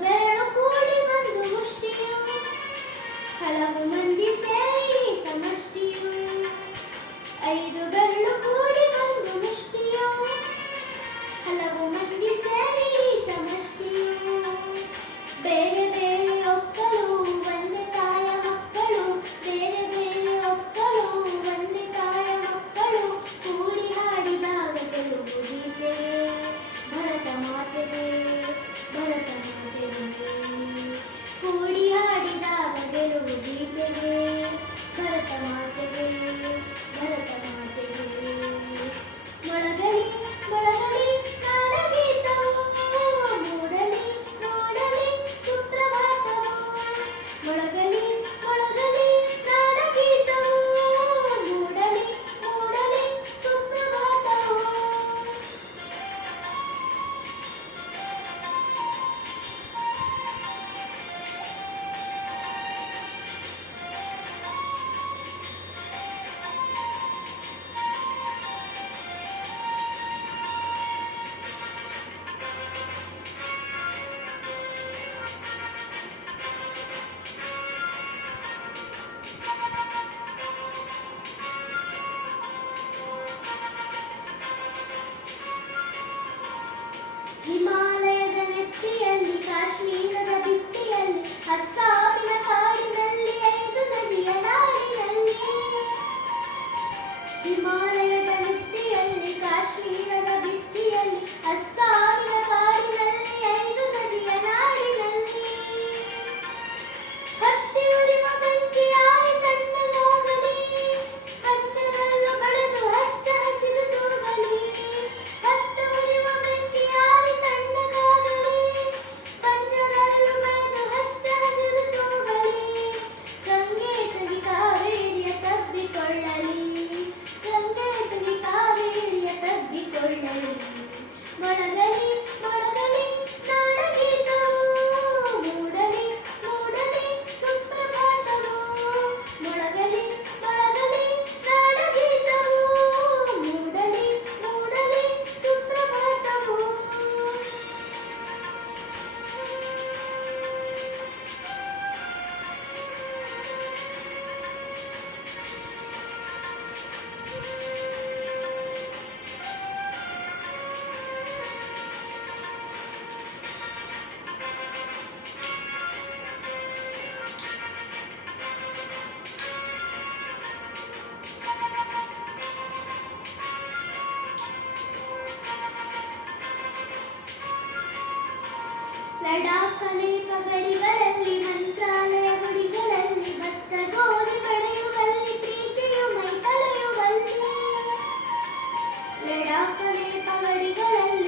ಬೆರಳು ಕೂಡಿ ಒಂದು ಮುಷ್ಟಿಯು, ಹಲವು ಮಂದಿ ಸೇರಿ ಸಮಷ್ಟಿಯು. 5 ಬೆರಳು ಕೂಡಿ ಒಂದು ಮುಷ್ಟಿಯು, ಹಲವು ಮಂದಿ ಸೇರಿ ಸಮಷ್ಟಿಯು. ಬೇರೆ ಬೇರೆ ಒಕ್ಕಲು ಒಂದೇ ತಾಯ ಮಕ್ಕಳು, ಬೇರೆ ಬೇರೆ ಒಕ್ಕಲು ಒಂದೇ ತಾಯ ಮಕ್ಕಳು. ಕೂಡಿ ಹಾಡಿದಾಗ ಗೆಲುವು ಗೀತೆಗೆ, ಭರತ ಮಾತೆಗೆ, ಭರತ ಮಾತೆಗೆ. ಕೂಡಿ ಹಾಡಿದಾಗ ಗೆಲುವು ಗೀತೆಗೆ, ಭರತ ಮಾತೆಗೆ, ಭರತ ಮಾತೆಗೆ. ಮೊಳಗಲಿ ಮೊಳಗಲಿ ನಾಡಗೀತವು, ನೋಡಲಿ ನೋಡಲಿ ಸುಪ್ರಭಾತವು. ಮೊಳಗಲಿ ಮೊಳಗಲಿ ನಾಡಗೀತವು, ನೋಡಲಿ ನೋಡಲಿ ಸುಪ್ರಭಾತವು. ಹಿಮಾಲಯದ ನೆತ್ತಿಯಲ್ಲಿ, ಕಾಶ್ಮೀರದ ಭಿತ್ತಿಯಲ್ಲಿ, ಅಸ್ಸಾಮಿನ ಕಾಡಿನಲ್ಲಿ, 5 ನದಿಯ ನಾಡಿನಲ್ಲಿ. ಹಿಮಾಲಯದ ನೆತ್ತಿಯಲ್ಲಿ, ಕಾಶ್ಮೀರದ ಭಿತ್ತಿಯಲ್ಲಿ, ಅಸ್ಸಾಮಿನ ಕಾಡಿನಲ್ಲಿ, 5 ನದಿಯ ನಾಡಿನಲ್ಲಿ. ಹತ್ತಿ ಉರಿವ ಬೆಂಕಿಯಾಗಿ ತಣ್ಣಗಾಗಲಿ, ಹಚ್ಚರನ್ನು ಬೆಳೆದು ಹಚ್ಚ ಹಸಿರು ತೂಗಲಿ. ಹತ್ತಿ ಉರಿವ ಬೆಂಕಿಯಾಗಿ ತಣ್ಣಗಾಗಲಿ, ಪಂಜರನ್ನು ಬೆಳೆದು ಹಚ್ಚ ಹಸಿರು ತೂಗಲಿ. ಗಂಗೆ ತಗಿ ಕಾವೇರಿಯ ತಬ್ಬಿಕೊಳ್ಳಲಿ, ಗಂಗೆ ತಗಿ ಕಾವೇರಿಯ ತಬ್ಬಿಕೊಳ್ಳಲಿ. ಮೊಳಗಲಿ ಮೊಳಗಲಿ ನಾಡಗೀತವು, ಮೂಡಲಿ ಮೂಡಲಿ ಸುಪ್ರಭಾತವು. ಮೊಳಗಲಿ ಮೊಳಗಲಿ ನಾಡಗೀತವು, ಮೂಡಲಿ ಮೂಡಲಿ ಸುಪ್ರಭಾತವು. ಲಡಾಖನೆ ಪಗಡಿಗಳಲ್ಲಿ, ಮಂತ್ರಾಲಯ ಗುಡಿಗಳಲ್ಲಿ, ಭತ್ತ ಗೋಧಿ ಬೆಳೆಯುವಲ್ಲಿ, ಪ್ರೀತಿಯು ಮೈ ತಳೆಯುವಲ್ಲಿ. ಲಡಾಖನೆ ಪಗಡಿಗಳಲ್ಲಿ,